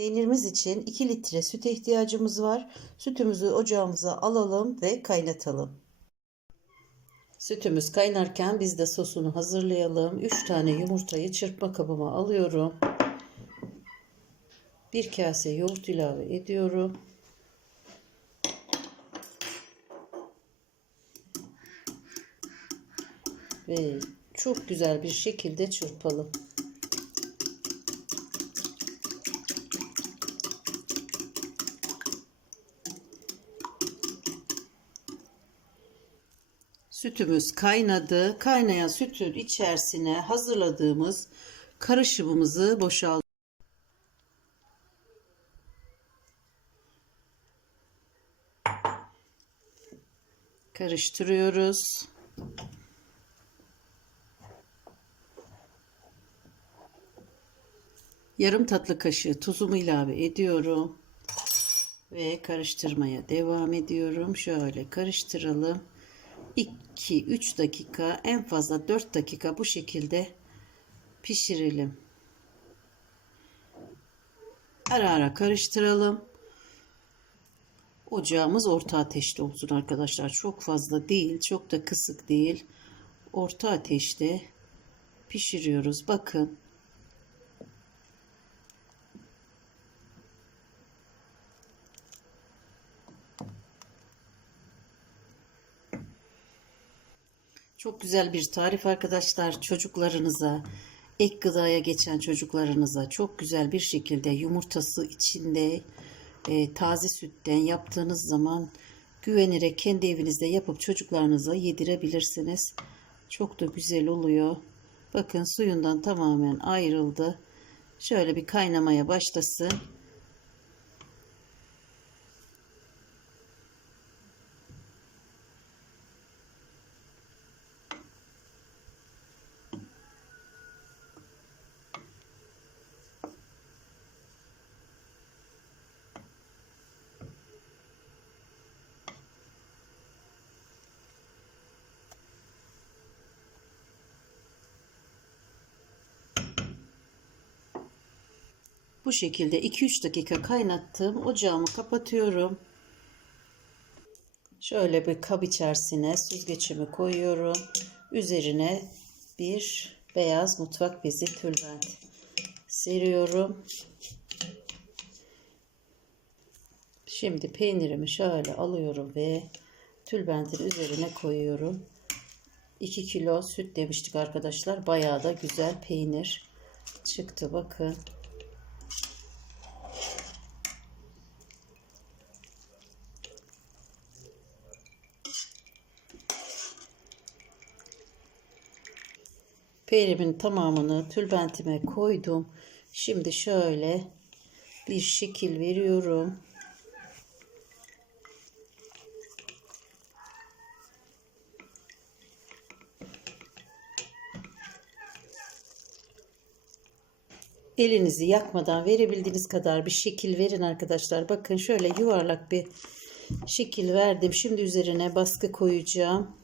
Peynirimiz için 2 litre süte ihtiyacımız var. Sütümüzü ocağımıza alalım ve kaynatalım. Sütümüz kaynarken biz de sosunu hazırlayalım. 3 tane yumurtayı çırpma kabıma alıyorum. Bir kase yoğurt ilave ediyorum. Ve çok güzel bir şekilde çırpalım. Sütümüz kaynadı. Kaynayan sütün içerisine hazırladığımız karışımımızı boşalt. Karıştırıyoruz. Yarım tatlı kaşığı tuzumu ilave ediyorum. Ve karıştırmaya devam ediyorum. Şöyle karıştıralım. 2-3 dakika en fazla 4 dakika bu şekilde pişirelim. Ara ara karıştıralım. Ocağımız orta ateşte olsun arkadaşlar. Çok fazla değil, çok da kısık değil. Orta ateşte pişiriyoruz. Bakın. Çok güzel bir tarif arkadaşlar. Çocuklarınıza, ek gıdaya geçen çocuklarınıza çok güzel bir şekilde yumurtası içinde e, taze sütten yaptığınız zaman güvenerek kendi evinizde yapıp çocuklarınıza yedirebilirsiniz. Çok da güzel oluyor. Bakın suyundan tamamen ayrıldı. Şöyle bir kaynamaya başlasın. Bu şekilde 2-3 dakika kaynattım. Ocağımı kapatıyorum. Şöyle bir kap içerisine süzgeçimi koyuyorum. Üzerine bir beyaz mutfak bezi tülbent seriyorum. Şimdi peynirimi şöyle alıyorum ve tülbentin üzerine koyuyorum. 2 kilo süt demiştik arkadaşlar. Bayağı da güzel peynir çıktı bakın. Peynirimin tamamını tülbentime koydum. Şimdi şöyle bir şekil veriyorum. Elinizi yakmadan verebildiğiniz kadar bir şekil verin arkadaşlar. Bakın şöyle yuvarlak bir şekil verdim. Şimdi üzerine baskı koyacağım.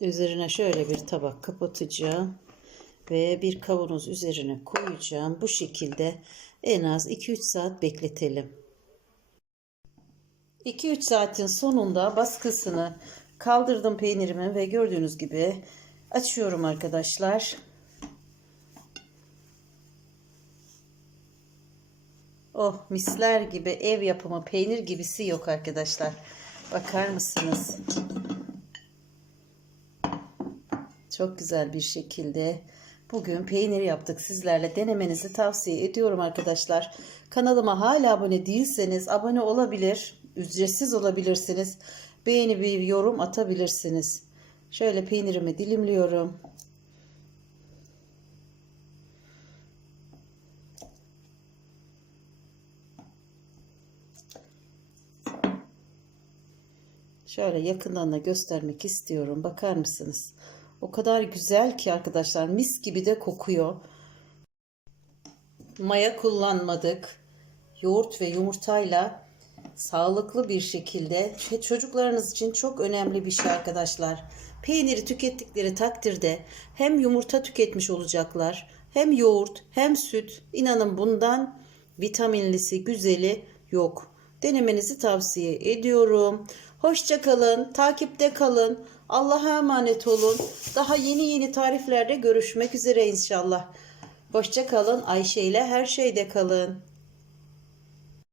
Üzerine şöyle bir tabak kapatacağım. Ve bir kavanoz üzerine koyacağım. Bu şekilde en az 2-3 saat bekletelim. 2-3 saatin sonunda baskısını kaldırdım peynirimi ve gördüğünüz gibi açıyorum arkadaşlar. Oh misler gibi ev yapımı peynir gibisi yok arkadaşlar. Bakar mısınız? Çok güzel bir şekilde bugün peynir yaptık sizlerle denemenizi tavsiye ediyorum arkadaşlar. Kanalıma hala abone değilseniz abone olabilir, ücretsiz olabilirsiniz. Beğeni bir yorum atabilirsiniz. Şöyle peynirimi dilimliyorum. Şöyle yakından da göstermek istiyorum. Bakar mısınız? O kadar güzel ki arkadaşlar mis gibi de kokuyor. Maya kullanmadık. Yoğurt ve yumurtayla sağlıklı bir şekilde ve çocuklarınız için çok önemli bir şey arkadaşlar. Peyniri tükettikleri takdirde hem yumurta tüketmiş olacaklar hem yoğurt hem süt. İnanın bundan vitaminlisi, güzeli yok. Denemenizi tavsiye ediyorum. Hoşça kalın, takipte kalın. Allah'a emanet olun. Daha yeni yeni tariflerde görüşmek üzere inşallah. Hoşça kalın. Ayşe ile her şeyde kalın.